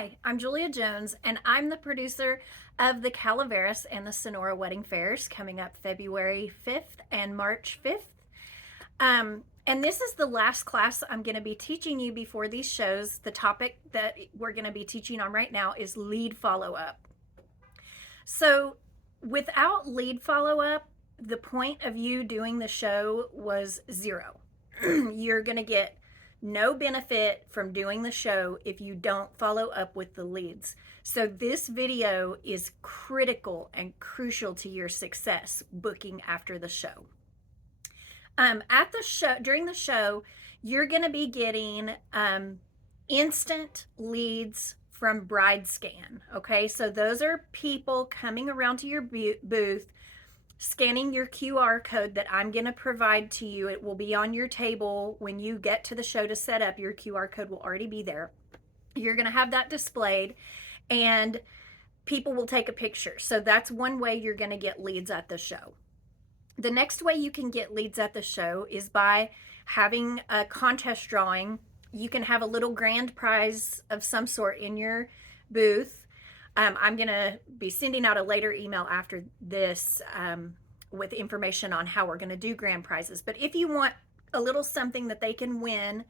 Hi, I'm Julia Jones, and I'm the producer of the Calaveras and the Sonora Wedding Fairs coming up February 5th and March 5th. And this is the last class I'm going to be teaching you before these shows. The topic that we're going to be teaching on right now is lead follow up. So, without lead follow up, the point of you doing the show was zero. You're going to get no benefit from doing the show if you don't follow up with the leads. So this video is critical and crucial to your success booking after the show. At the show, during the show, you're going to be getting instant leads from BrideScan. Okay, so those are people coming around to your booth, scanning your QR code that I'm going to provide to you. It will be on your table when you get to the show to set up. Your QR code will already be there. You're going to have that displayed, and people will take a picture. So that's one way you're going to get leads at the show. The next way you can get leads at the show is by having a contest drawing. You can have a little grand prize of some sort in your booth. I'm going to be sending out a later email after this with information on how we're going to do grand prizes. But if you want a little something that they can win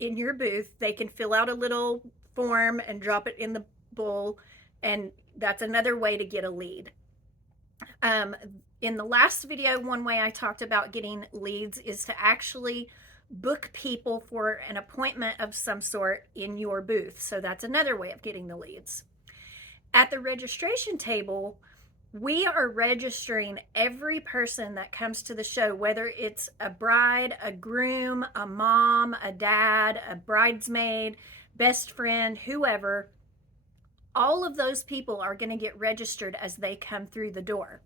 in your booth, they can fill out a little form and drop it in the bowl, and that's another way to get a lead. In the last video, one way I talked about getting leads is to actually book people for an appointment of some sort in your booth. So that's another way of getting the leads. At the registration table, we are registering every person that comes to the show, whether it's a bride, a groom, a mom, a dad, a bridesmaid, best friend, whoever. All of those people are going to get registered as they come through the door.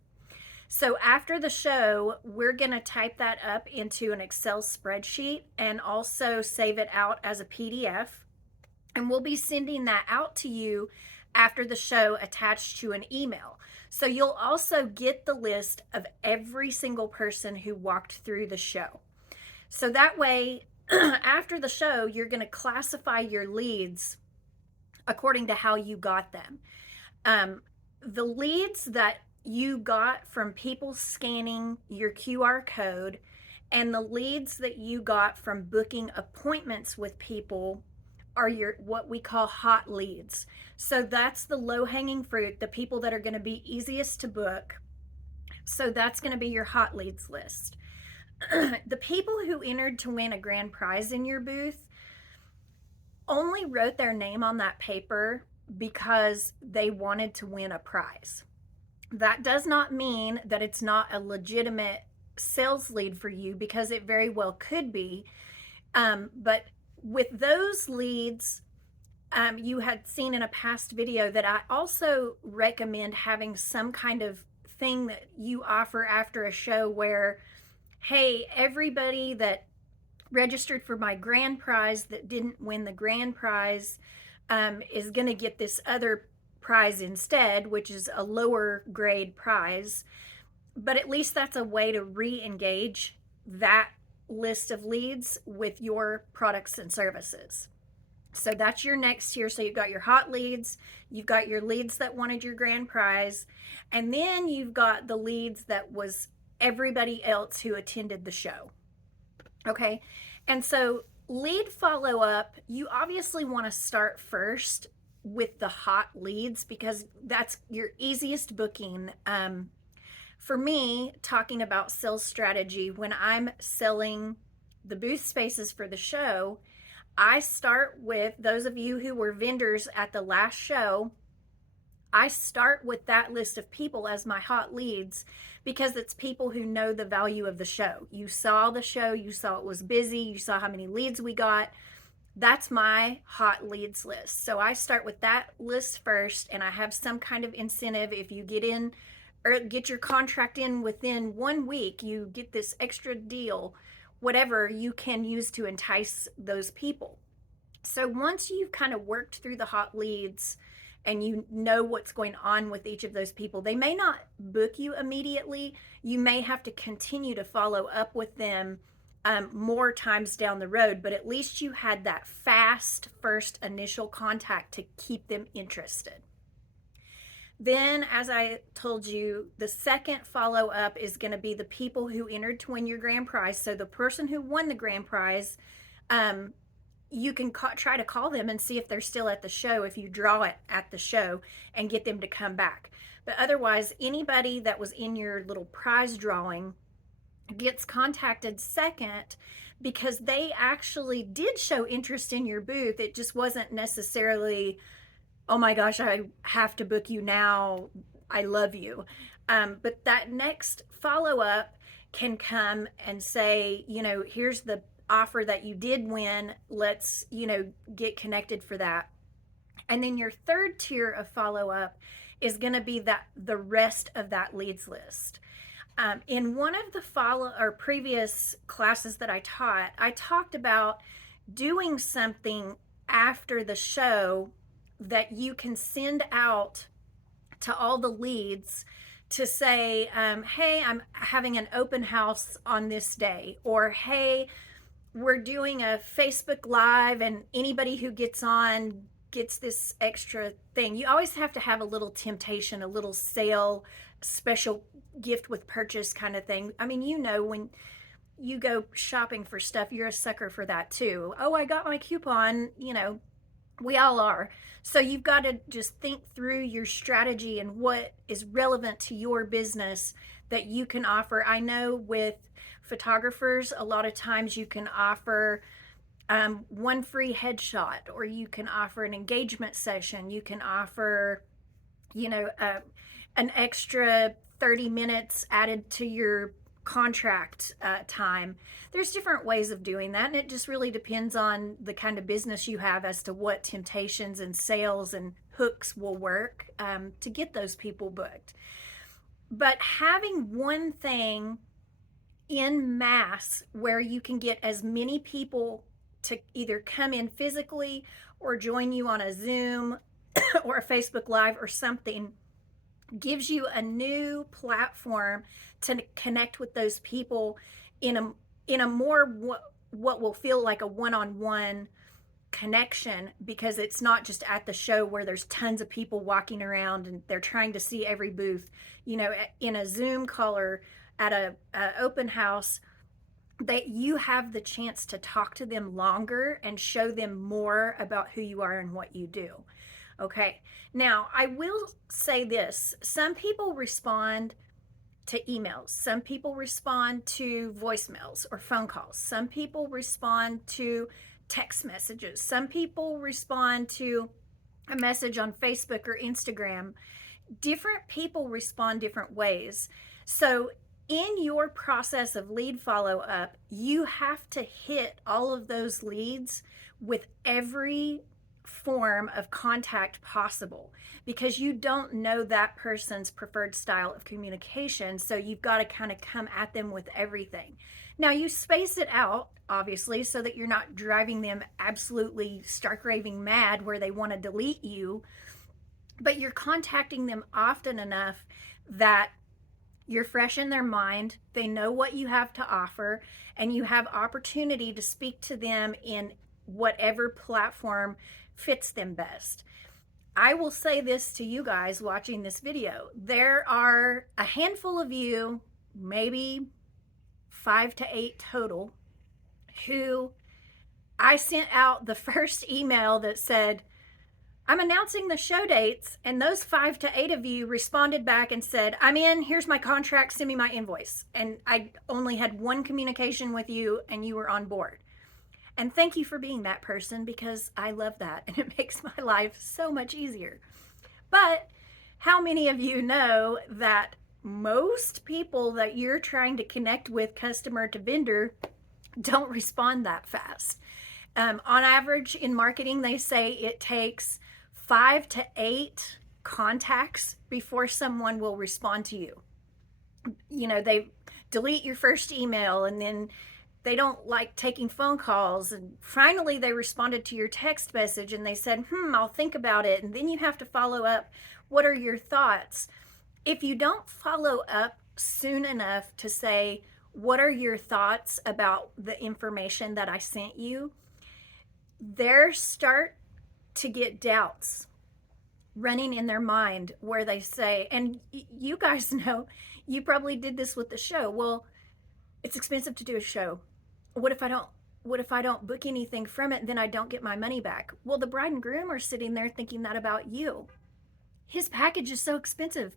So after the show, we're going to type that up into an Excel spreadsheet and also save it out as a PDF. And we'll be sending that out to you after the show attached to an email. So you'll also get the list of every single person who walked through the show. So that way, after the show, you're going to classify your leads according to how you got them. The leads that you got from people scanning your QR code and the leads that you got from booking appointments with people are your what we call hot leads. So that's the low-hanging fruit, the people that are going to be easiest to book. So that's going to be your hot leads list. The people who entered to win a grand prize in your booth only wrote their name on that paper because they wanted to win a prize. That does not mean that it's not a legitimate sales lead for you, because it very well could be. But with those leads, you had seen in a past video that I also recommend having some kind of thing that you offer after a show where, hey, everybody that registered for my grand prize that didn't win the grand prize is going to get this other prize instead, which is a lower grade prize. But at least that's a way to re-engage that list of leads with your products and services. So that's your next tier. So you've got your hot leads, you've got your leads that wanted your grand prize, and then you've got the leads that was everybody else who attended the show. Okay, and so lead follow up, you obviously want to start first with the hot leads because that's your easiest booking. For me, talking about sales strategy, when I'm selling the booth spaces for the show, I start with those of you who were vendors at the last show. I start with that list of people as my hot leads because it's people who know the value of the show. You saw the show, you saw it was busy, you saw how many leads we got. That's my hot leads list. So I start with that list first, and I have some kind of incentive. If you get in or get your contract in within 1 week, you get this extra deal, whatever you can use to entice those people. So once you've kind of worked through the hot leads and you know what's going on with each of those people, they may not book you immediately. You may have to continue to follow up with them more times down the road, but at least you had that fast first initial contact to keep them interested. Then, as I told you, the second follow up is going to be the people who entered to win your grand prize. So the person who won the grand prize, you can try to call them and see if they're still at the show, if you draw it at the show, and get them to come back. But otherwise, anybody that was in your little prize drawing gets contacted second, because they actually did show interest in your booth. It just wasn't necessarily, oh my gosh, I have to book you now, I love you. But that next follow up can come and say, here's the offer that you did win. Let's, get connected for that. And then your third tier of follow up is going to be the rest of that leads list. In one of the previous classes that I talked about doing something after the show that you can send out to all the leads to say, hey, I'm having an open house on this day, or hey, we're doing a Facebook Live and anybody who gets on gets this extra thing. You always have to have a little temptation, a little sale, special gift with purchase kind of thing. I mean, when you go shopping for stuff, you're a sucker for that too. Oh, I got my coupon, we all are. So you've got to just think through your strategy and what is relevant to your business that you can offer. I know with photographers, a lot of times you can offer one free headshot, or you can offer an engagement session. You can offer, an extra 30 minutes added to your contract time. There's different ways of doing that, and it just really depends on the kind of business you have as to what temptations and sales and hooks will work to get those people booked. But having one thing in mass where you can get as many people to either come in physically or join you on a Zoom or a Facebook Live or something gives you a new platform to connect with those people in a more what will feel like a one-on-one connection, because it's not just at the show where there's tons of people walking around and they're trying to see every booth. In a Zoom call or at a open house, that you have the chance to talk to them longer and show them more about who you are and what you do. Okay, now I will say this: some people respond to emails, some people respond to voicemails or phone calls, some people respond to text messages, some people respond to a message on Facebook or Instagram. Different people respond different ways. So in your process of lead follow up, you have to hit all of those leads with every form of contact possible, because you don't know that person's preferred style of communication. So you've got to kind of come at them with everything. Now you space it out, obviously, so that you're not driving them absolutely stark raving mad where they want to delete you, but you're contacting them often enough that you're fresh in their mind, they know what you have to offer, and you have opportunity to speak to them in whatever platform fits them best. I will say this to you guys watching this video: there are a handful of you, maybe 5 to 8 total, who I sent out the first email that said, I'm announcing the show dates, and those 5 to 8 of you responded back and said, I'm in, here's my contract, send me my invoice. And I only had one communication with you and you were on board. And thank you for being that person, because I love that and it makes my life so much easier. But how many of you know that most people that you're trying to connect with, customer to vendor, don't respond that fast? On average in marketing, they say it takes 5 to 8 contacts before someone will respond to you. They delete your first email, and then they don't like taking phone calls, and finally they responded to your text message and they said, I'll think about it. And then you have to follow up. What are your thoughts? If you don't follow up soon enough to say, What are your thoughts about the information that I sent you? There start to get doubts running in their mind where they say, and you guys know, you probably did this with the show. Well, it's expensive to do a show. What if I don't book anything from it, then I don't get my money back? Well, the bride and groom are sitting there thinking that about you. His package is so expensive.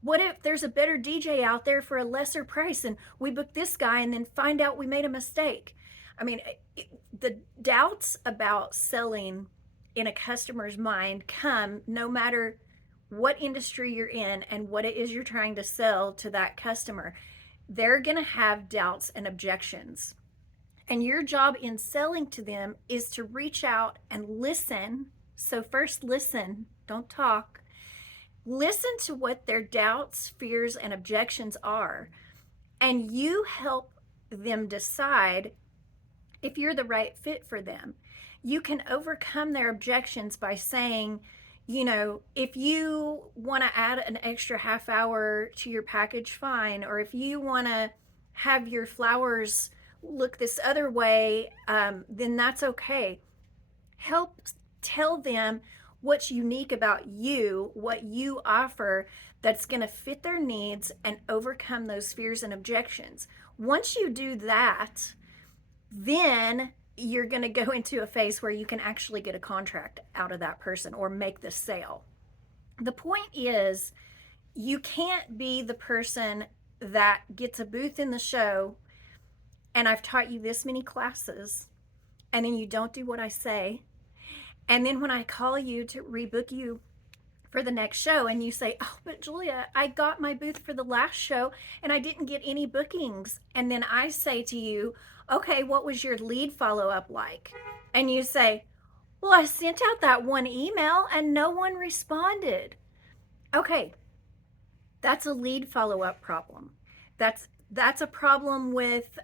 What if there's a better DJ out there for a lesser price and we book this guy and then find out we made a mistake? I mean, the doubts about selling in a customer's mind come no matter what industry you're in and what it is you're trying to sell to that customer. They're going to have doubts and objections. And your job in selling to them is to reach out and listen. So, first, listen, don't talk. Listen to what their doubts, fears, and objections are. And you help them decide if you're the right fit for them. You can overcome their objections by saying, you know, if you want to add an extra half hour to your package, fine. Or if you want to have your flowers look this other way, then that's okay. Help tell them what's unique about you, what you offer that's going to fit their needs and overcome those fears and objections. Once you do that, then you're going to go into a phase where you can actually get a contract out of that person or make the sale. The point is, you can't be the person that gets a booth in the show and I've taught you this many classes and then you don't do what I say. And then when I call you to rebook you for the next show and you say, oh, but Julia, I got my booth for the last show and I didn't get any bookings. And then I say to you, okay, what was your lead follow-up like? And you say, well, I sent out that one email and no one responded. Okay, that's a lead follow-up problem. That's a problem with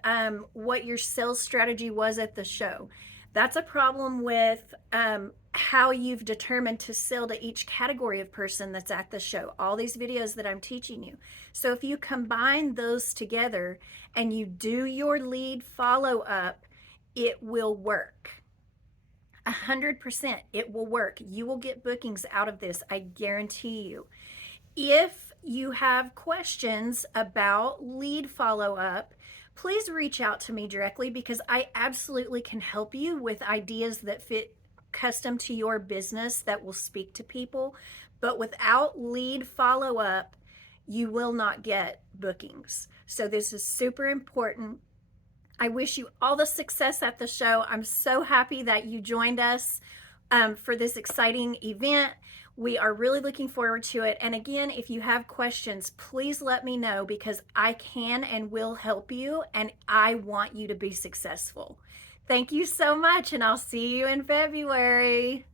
what your sales strategy was at the show. That's a problem with how you've determined to sell to each category of person that's at the show, all these videos that I'm teaching you. So if you combine those together and you do your lead follow-up, it will work. 100% it will work. You will get bookings out of this, I guarantee you. If you have questions about lead follow-up, please reach out to me directly because I absolutely can help you with ideas that fit custom to your business that will speak to people. But without lead follow-up, you will not get bookings. So this is super important. I wish you all the success at the show. I'm so happy that you joined us for this exciting event. We are really looking forward to it. And again, if you have questions, please let me know because I can and will help you, and I want you to be successful. Thank you so much, and I'll see you in February.